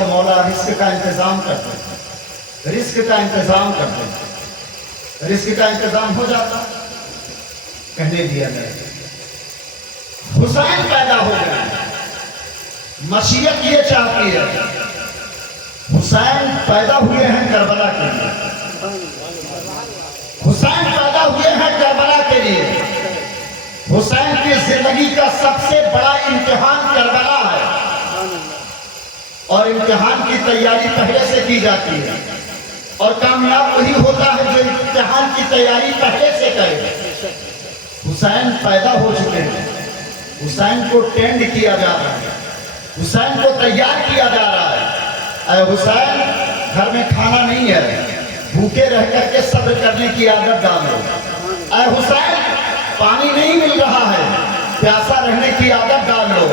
के मौला रिस्क का इंतजाम कर दे, रिस्क का इंतजाम कर दे। रिस्क का इंतजाम हो जाता, कहने दिया नहीं। हुसैन पैदा हो गया, मशीयत ये चाहती है, हुसैन पैदा हुए हैं करबला के लिए, हुसैन पैदा हुए हैं करबला के लिए। हुसैन की जिंदगी का सबसे बड़ा इम्तिहान करबला है, और इम्तिहान की तैयारी पहले से की जाती है, और कामयाब वही होता है जो इम्तिहान की तैयारी पहले से करे। हुसैन पैदा हो चुके हैं, हुसैन को टेंड किया जा रहा है, हुसैन को तैयार किया जा रहा है। अरे हुसैन, घर में खाना नहीं है, भूखे रह करके सब्र करने की आदत डालो। अरे हुसैन, पानी नहीं मिल रहा है, प्यासा रहने की आदत डाल लो।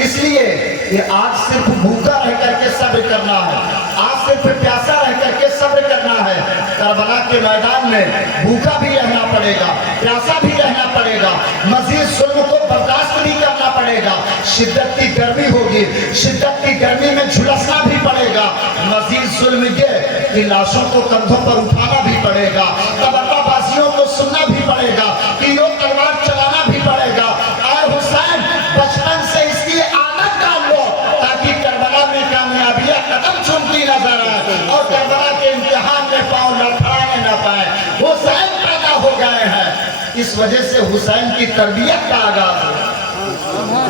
इसलिए ये आज सिर्फ भूखा रह करके सब्र करना है, आज सिर्फ प्यासा रह करके सब्र करना है। करबला के मैदान में भूखा भी रहना पड़ेगा, प्यासा भी रहना पड़ेगा, मजीद जुल्म को बर्दाश्त भी करना पड़ेगा। शिद्दत की गर्मी होगी, शिद्दत की गर्मी में झुलसना भी पड़ेगा। मजीद जुल्म ये कि लाशों को कंधों पर उठाना भी पड़ेगा, तबर्राबाजियों को सुनना भी पड़ेगा, तीनों तलवार चलाना भी पड़ेगा। आए हुसैन, बचपन से इसकी आदत डाल लो ताकि करबला में कामयाबियां कदम चूमती नजर आए और करबला के इम्तिहान में पांव लड़खड़ाने न पाए। हुसैन पैदा हो गए हैं, इस वजह से हुसैन की तरबियत का आगाज है।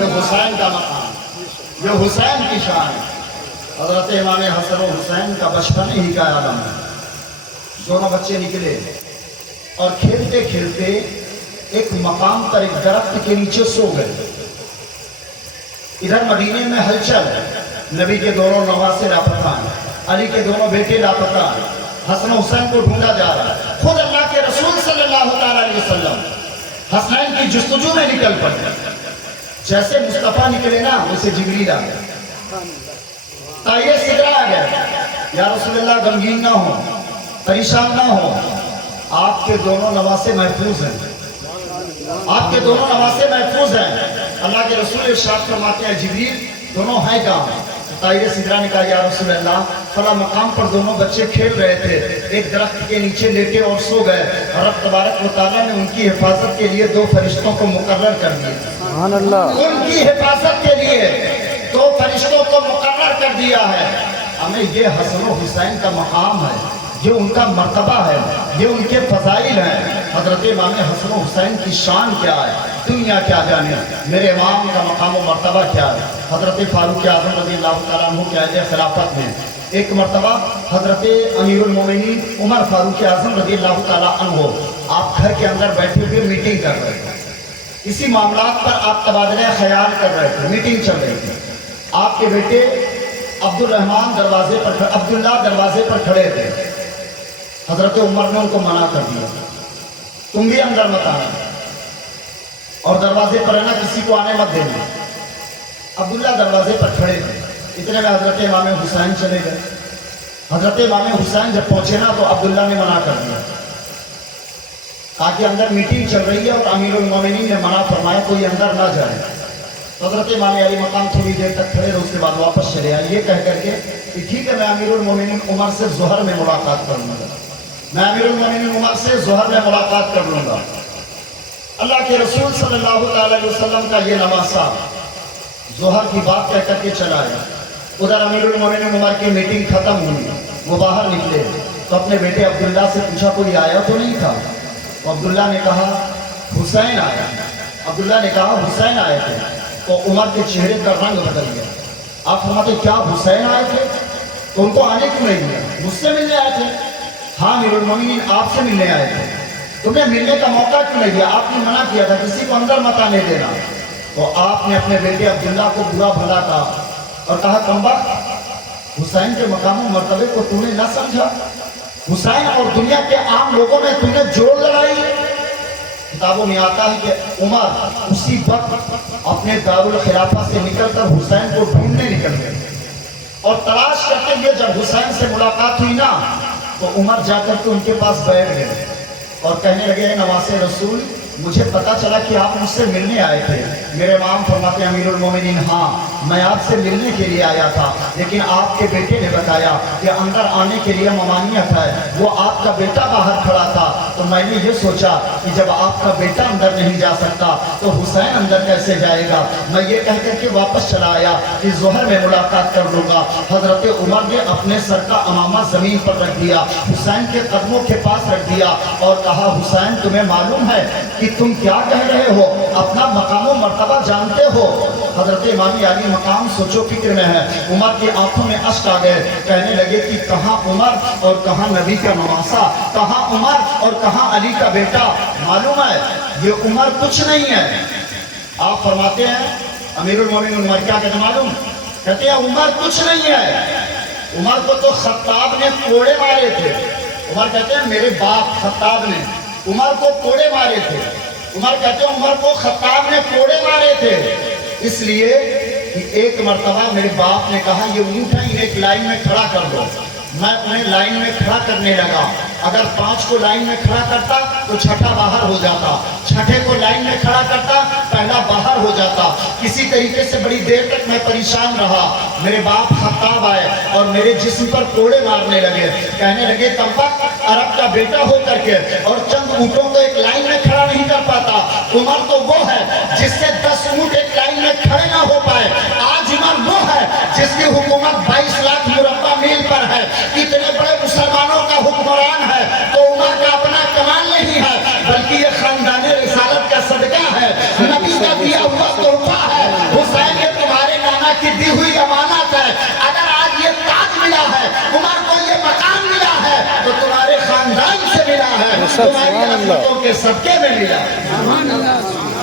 ये हुसैन का मकाम, ये हुसैन की शान। हजरत इमाम हसन और हुसैन का बचपन ही का आलम है। दोनों बच्चे निकले और खेलते खेलते एक मकाम पर एक दरख्त के नीचे सो गए। इधर मदीने में हलचल है, नबी के दोनों नवासे लापता हैं, अली के दोनों बेटे लापता हैं, हसन हुसैन को ढूंढा जा रहा है। खुद अल्लाह के रसूल सल्लल्लाहु अलैहि वसल्लम हसनैन की जुस्तजू में निकल पड़े। जैसे मुस्तफा निकले ना, वैसे जिब्रील आ गए, ताये सिदरा आ गए। या रसूलल्लाह, गमगीन ना हो, परेशान ना हो, आपके दोनों नवासे महफूज हैं, आपके दोनों नवासे महफूज हैं। अल्लाह के रसूल इरशाद फरमाते हैं, जिब्रील दोनों हैं कहाँ? ताये सिदरा ने कहा, या रसूलल्लाह, फला मकाम पर दोनों बच्चे खेल रहे थे, एक दरख्त के नीचे लेटे और सो गए। रब तबारक व तआला ने उनकी हिफाजत के लिए दो फरिश्तों को मुकर्रर कर दिया। सुभान अल्लाह। उनकी हिफाजत के लिए दो फरिश्तों को मुकर्रर कर दिया है। हमें ये हसन और हुसैन का मकाम है, ये उनका मर्तबा है, ये उनके फजाइल हैं। हजरत इमाम हसन हुसैन की शान क्या है, दुनिया क्या जाने, मेरे इमाम का मकाम और मर्तबा क्या है। हजरत फारूक आज़म रज़ियल्लाहु तआला अन्हु के अहद खिलाफत में एक मर्तबा हजरत अमीरुल मोमिनीन उमर फारूक आज़म रज़ियल्लाहु तआला अन्हु आप घर के अंदर बैठे हुए मीटिंग कर रहे थे, इसी मामलात पर आप तबादला ख्याल कर रहे थे, मीटिंग चल रही थी। आपके बेटे अब्दुल्लाह दरवाजे पर खड़े थे। हजरत उमर ने उनको मना कर दिया, तुम भी अंदर मत आना और दरवाजे पर है ना, किसी को आने मत देना। अब्दुल्ला दरवाजे पर खड़े थे, इतने में हजरत इमाम हुसैन चले गए। हजरत इमाम हुसैन जब पहुंचे ना, तो अब्दुल्ला ने मना कर दिया, ताकि अंदर मीटिंग चल रही है और अमीरुल मोमिनीन ने मना फरमाया कोई अंदर ना जाए। हजरत इमाम अली मकाम थोड़ी देर तक खड़े रहे, उसके बाद वापस चले आए, ये कह करके कि ठीक है, मैं अमीरुल मोमिनीन उमर से ज़ोहर में मुलाकात कर लूँगा, मैं अमीरुल मोमिनीन उमर से ज़ोहर में मुलाकात कर लूँगा। अल्लाह के रसूल सल्लल्लाहु अलैहि वसल्लम का ये नवासा ज़ोहर की बात कह करके चला आया। उधर अमीरुल मोमिनीन उमर की मीटिंग खत्म हुई, वो बाहर निकले तो अपने बेटे अब्दुल्ला से पूछा कोई आया तो नहीं था? तो अब्दुल्ला ने कहा हुसैन आया। अब्दुल्ला ने कहा हुसैन आए थे। तो उमर के चेहरे का रंग बदल गया। आप फरमाते क्या हुसैन आए थे? तो उनको आने क्यों नहीं दिया? मुझसे मिलने आए थे? हाँ अमीरुल मोमिनीन, आपसे मिलने आए थे, तुम्हें मिलने का मौका क्यों नहीं दिया? आपने मना किया था किसी को अंदर मत आने देना। तो आपने अपने बेटे अब्दुल्ला को बुरा भला कहा और कहा कमबख्त, हुसैन के मकाम मर्तबे को तूने न समझा, हुसैन और दुनिया के आम लोगों में तूने जोड़ लगाई। किताबों में आता है कि उमर उसी वक्त अपने दारुल खिलाफा से निकलकर हुसैन को ढूंढने निकल गए और तलाश करते हुए जब हुसैन से मुलाकात हुई ना, तो उमर जाकर के उनके पास बैठ गए और कहने लगे नवासे रसूल, مجھے پتا چلا کہ آپ مجھ سے ملنے آئے تھے۔ میرے امام فرماتے ہیں امیر المومنین ہاں میں آپ سے ملنے کے لیے آیا تھا، لیکن آپ کے بیٹے نے بتایا کہ اندر آنے کے لیے ممانعت ہے، وہ آپ کا بیٹا باہر کھڑا تھا، تو میں نے یہ سوچا کہ جب آپ کا بیٹا اندر نہیں جا سکتا تو حسین اندر کیسے جائے گا۔ میں یہ کہہ کر کے واپس چلا آیا کہ ظہر میں ملاقات کر لوں گا۔ حضرت عمر نے اپنے سر کا امامہ زمین پر رکھ دیا، حسین کے قدموں کے پاس رکھ دیا اور کہا حسین تمہیں معلوم ہے کہ تم کیا کہہ رہے ہو، اپنا مقام و مرتبہ جانتے ہو؟ حضرت امام علی مقام سوچو فکر میں ہے۔ عمر کی آنکھوں میں اشک آ گئے، کہنے لگے کہ کہاں عمر اور کہاں نبی کا نواسا، کہاں عمر اور کہاں علی کا بیٹا۔ معلوم ہے یہ عمر کچھ نہیں ہے۔ آپ فرماتے ہیں امیر المومنین عمر کیا کہتے ہیں معلوم؟ کہتے ہیں عمر کچھ نہیں ہے، عمر کو تو خطاب نے کوڑے مارے تھے۔ عمر کہتے ہیں میرے باپ خطاب نے عمر کو کوڑے مارے تھے۔ عمر کہتے ہیں عمر کو خطاب نے کوڑے مارے تھے، اس لیے کہ ایک مرتبہ میرے باپ نے کہا یہ اونٹ ہے انہیں ایک لائن میں کھڑا کر دو۔ میں انہیں لائن میں کھڑا کرنے لگا، اگر 5 کو لائن میں کھڑا کرتا تو چھٹا باہر ہو جاتا، چھٹے کو لائن میں کھڑا کرتا پہلا باہر ہو جاتا۔ کسی طریقے سے بڑی دیر تک میں پریشان رہا۔ میرے باپ خطاب آئے اور میرے جسم پر کوڑے مارنے لگے، کہنے لگے کمبخت عرب کا بیٹا ہو کر کے اور چند اونٹوں کو ایک لائن میں کھڑا نہیں کر پاتا۔ عمر تو وہ ہے جس سے 10 اونٹ ایک لائن میں کھڑے نہ ہو پائے، آج عمر وہ ہے جس کی حکومت 22 لاکھ مربع میل پر ہے، اتنے بڑے مسلمانوں کا حکمران ہے۔ تو عمر کا اپنا کمال نہیں ہے بلکہ یہ خاندان رسالت کا صدقہ ہے، نبی کا دیا ہوا تحفہ ہے، حسین یہ تمہارے نانا کی دی ہوئی امانت ہے۔ اگر آج یہ تاج ملا ہے، عمر کو یہ مقام ملا ہے تو تمہارے خاندان سے ملا ہے، تمہاری عظمتوں کے صدقے میں ملا ہے۔